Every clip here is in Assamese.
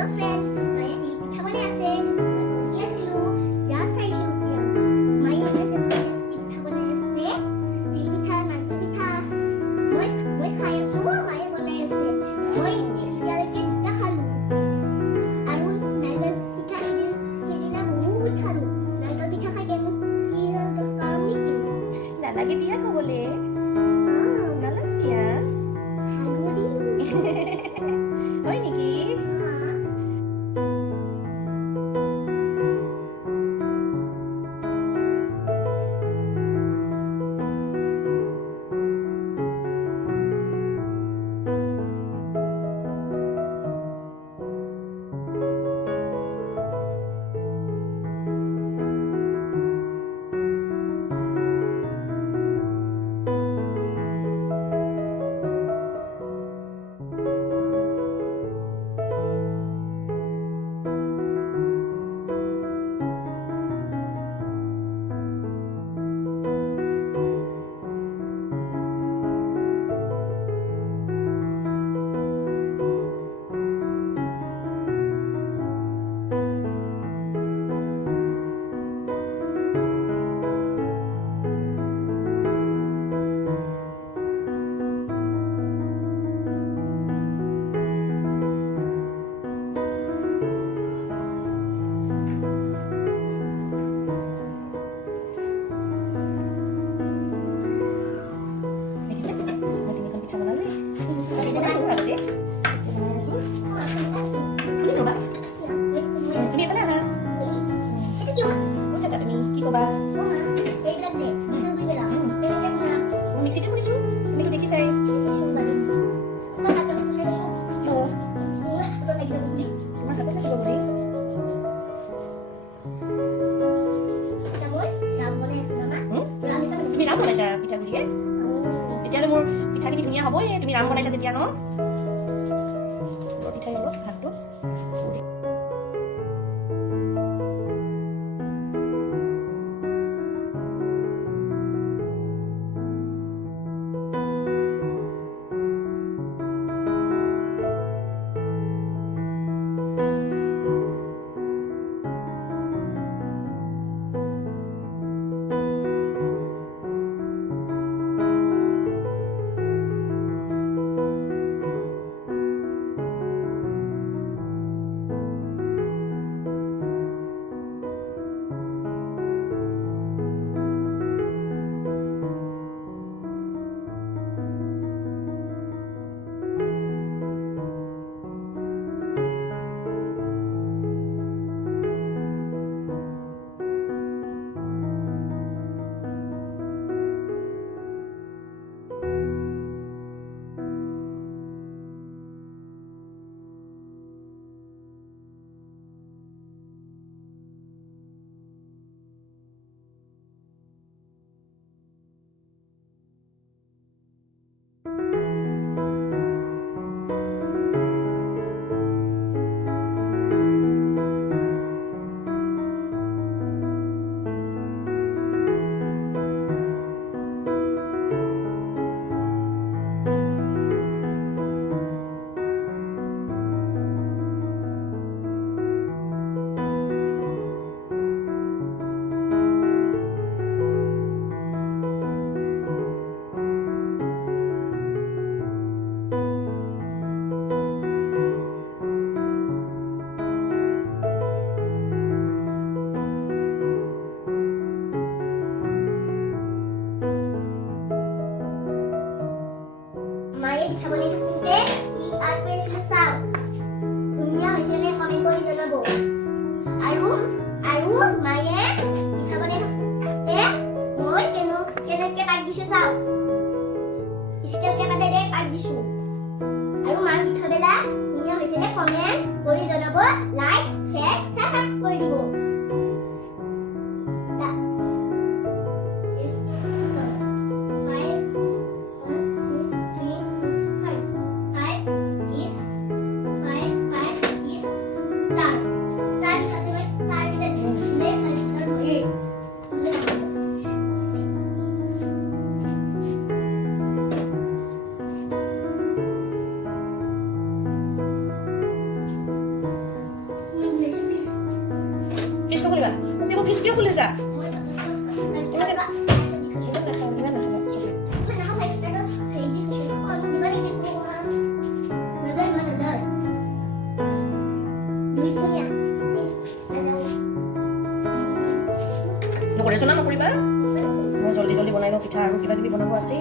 Hello friends, মায়ে তিল পিঠা বনাই আছে। মই বহি আছিলোঁ, জাষ্ট চাইছোঁ এতিয়া। মায়ে টেষ্টি পিঠা বনাই আছে। তিল পিঠা, নাৰিকল পিঠা। মই খাই আছোঁ, মায়ে বনাই আছে। মই এতিয়ালৈকে দুটা খালোঁ। আৰু নাৰিকল পিঠা সেইদিনা বহুত খালোঁ। নাৰিকল পিঠা খাই কেনে কি হ'ল কাম নেকি? নালাগে দিয়া ক'বলে। নালাগে দিয়া। হয় নেকি? দেখিছে? মই তিনিখন পিঠা বনালোঁ। আগতে বনাই আছোঁ। তুমি ক'বা? তুমি এইফালে আহা। তুমি কি ক'বা? মিক্সিতে শুনিছোঁ। তুমিতো দেখিছাই। তোমাৰ হাতত লাগিব বুলি। তুমি ৰাম বনাইছা পিঠাগুড়িয়ে? তেতিয়াহ'লে মোৰ পিঠাখিনি ধুনীয়া হ'বই। তুমি ৰাম বনাইছা তেতিয়া ন? পিঠাই অলপ ভাতটো মায়ে পিঠা বনাই থাকোঁতে আৰু কৈ আছিলোঁ চাওক ধুনীয়া হৈছে নে কমেণ্ট কৰি জনাব আৰু মায়ে পিঠা বনাই থাকোঁতে মই কেনেকৈ পাত দিছোঁ চাওক স্কেলকৈ পাতেৰে পাত দিছোঁ আৰু মাৰ পিঠাবেলা ধুনীয়া হৈছে নে কমেণ্ট কৰি জনাব লাইক শ্বেয়াৰ ছাবস্ক্ৰাইব কৰি দিব খুলিবা তুমি মোক কিছ কিয় খুলিছা মই চকলেট খাব ইমান নাখাবা চকলেট নকৰে চোনা নকৰিবা মই জলদি জলদি বনাই লওঁ পিঠা আৰু কিবা কিবি বনাব আছে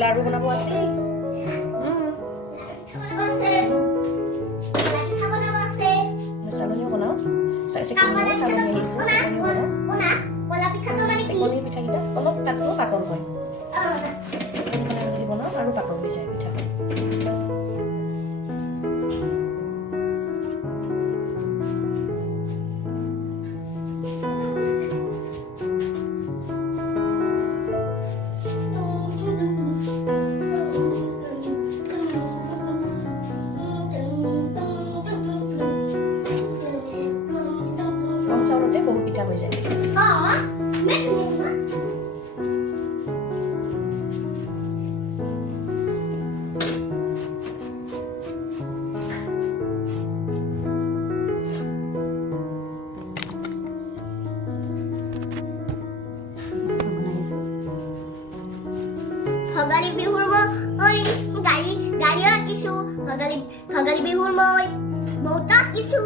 লাড়ু বনাব আছে চালনীও বনাওঁ চেকনি পিঠাকেইটা অলপ তাতকৈ পাতল হয় চেকনি যদি বনাওঁ আৰু পাতল হৈ যায় পিঠা কম চাউলতে বহুত পিঠা হৈ যায় ভগালী বিহুৰ মই গাড়ী আঁকিছো ভগালী বিহুৰ মই বহুত আঁকিছো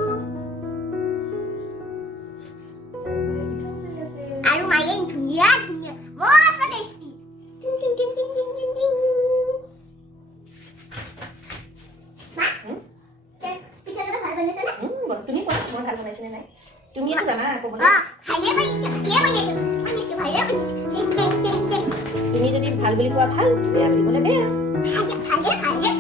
আৰু মায়ে ধুনীয়া ধুনীয়া মস্ত টেষ্টি টিং টিং টিং টিং টিং টিং টিং পিঠাকেইটা ভাল বনাইছে নে তুমি কোৱা মই ভাল বনাইছে নে নাই তুমি একো জানা ক'বলৈ ভালে বনাইছে ভালে বনাইছে তুমি যদি ভাল বুলি কোৱা ভাল বেয়া বুলি ক'লে বেয়া ভালে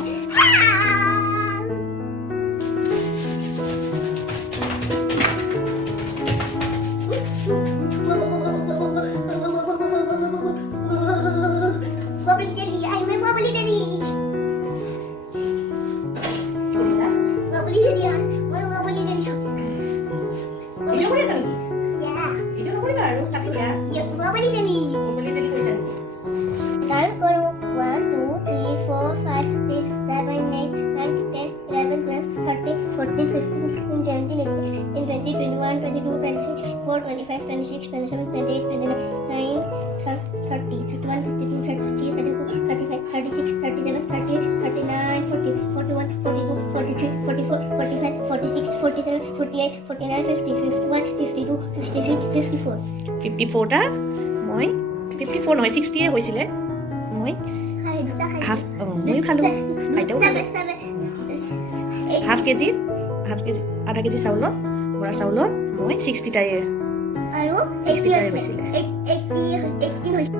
ভিডিঅ' কৰি আছা নেকি ভিডিঅ' নকৰিবা আৰু কাটি দিয়া মোবাইল জেলি কৈছা নেকি Count करो 1 2 3 4 5 6 7 8 9 10 11 12 13 14 15 16 17 18 20 21 22 23 24 25 26 27 28 29 30 31 32 33 34 35 36 37 38 39 40 41 42 43 44 45 46 47 48 49 50 51 52 53 54 54টা মই 54 নহয় 60 এ হৈছিলে মই হাফ মই খালো আইতাও খালে হাফ কেজি আধা কেজি চাউলত বৰা চাউলত মই 60টাই আৰু 60টাই হৈছিলে 80 হৈছে